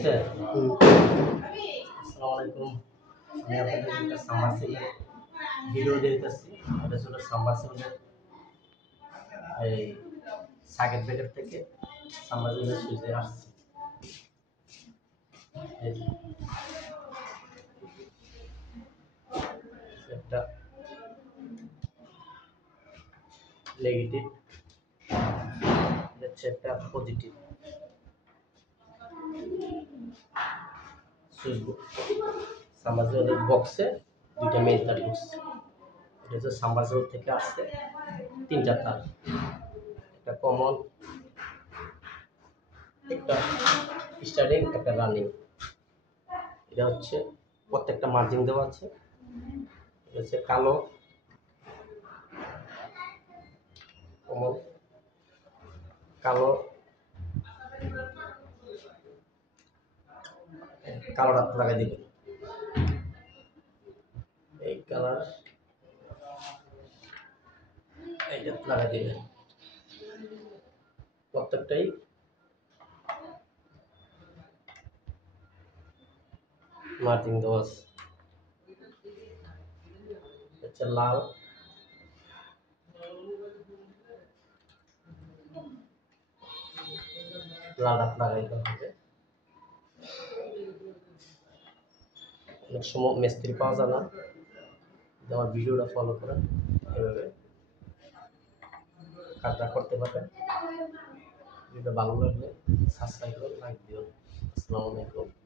Sir আসসালামু আলাইকুম। আমি আপনাদের একটা সাবমার্সিবল ভিডিও দিতেছি। এটা ছিল সাবমার্সিবলের এই সার্কিট ব্রেকার থেকে সাবমার্সিবলের সুইচে আসছে। এই যে একটা নেগেটিভ, হচ্ছে একটা পজিটিভ সুইচ বোর্ড। সাবমার্সিবলের বক্সে দুইটা মেইন তার ঢুকছে। এটা হচ্ছে সাবমার্সিবল থেকে আসছে তিনটা তার, একটা কমন, একটা স্টার্টিং, একটা রানিং। এটা হচ্ছে প্রত্যেকটা মার্জিন দেওয়া আছে। এটা হচ্ছে কালো কমন, কালো কালোটা লাগাই দিবেন। এই কালার এইটা লাগাই দিবেন। প্রত্যেকটাই মার্জিন দেওয়া আছে। হচ্ছে লাল, লালটা লাগাইতে হবে। অনেক সময় মিস্ত্রি পাওয়া যায় না, আমার ভিডিওটা ফলো করেন, এভাবে কাজটা করতে পারবেন। ভিডিওটা ভালো লাগলে সাবস্ক্রাইব করুন, লাইক দিন। আসসালামু আলাইকুম।